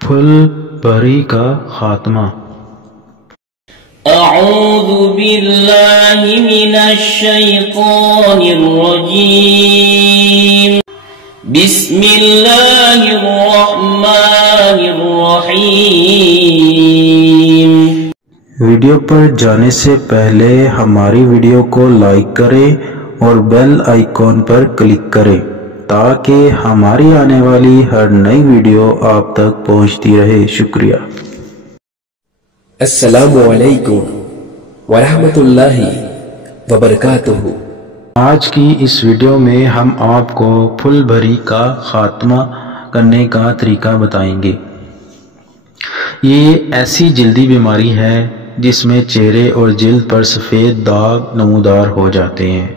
پھل بھری کا خاتمہ۔ اعوذ باللہ من الشیطان الرجیم، بسم اللہ الرحمن الرحیم۔ ویڈیو پر جانے سے پہلے ہماری ویڈیو کو لائک کریں اور بیل آئیکن پر کلک کریں تاکہ ہماری آنے والی ہر نئی ویڈیو آپ تک پہنچتی رہے۔ شکریہ۔ السلام علیکم ورحمۃ اللہ وبرکاتہ۔ آج کی اس ویڈیو میں ہم آپ کو پھل بھری کا خاتمہ کرنے کا طریقہ بتائیں گے۔ یہ ایسی جلدی بیماری ہے جس میں چہرے اور جلد پر سفید داغ نمودار ہو جاتے ہیں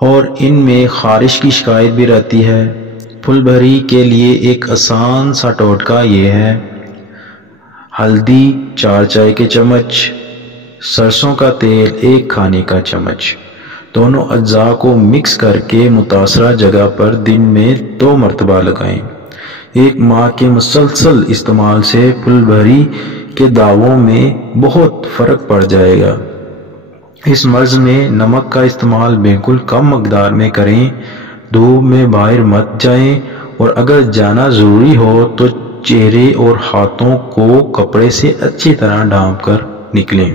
اور ان میں خارش کی شکایت بھی رہتی ہے۔ پھل بھری کے لیے ایک آسان سا ٹوٹکا یہ ہے: ہلدی 4 چائے کے چمچ، سرسوں کا تیل 1 کھانے کا چمچ، دونوں اجزاء کو مکس کر کے متاثرہ جگہ پر دن میں 2 مرتبہ لگائیں۔ 1 ماہ کے مسلسل استعمال سے پھل بھری کے داغوں میں بہت فرق پڑ جائے گا۔ اس مرض میں نمک کا استعمال بالکل کم مقدار میں کریں، دھوپ میں باہر مت جائیں اور اگر جانا ضروری ہو تو چہرے اور ہاتھوں کو کپڑے سے اچھی طرح ڈھانپ کر نکلیں۔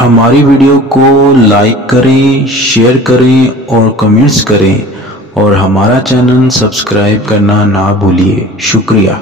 ہماری ویڈیو کو لائک کریں، شیئر کریں اور کمنٹس کریں اور ہمارا چینل سبسکرائب کرنا نہ بھولیے۔ شکریہ۔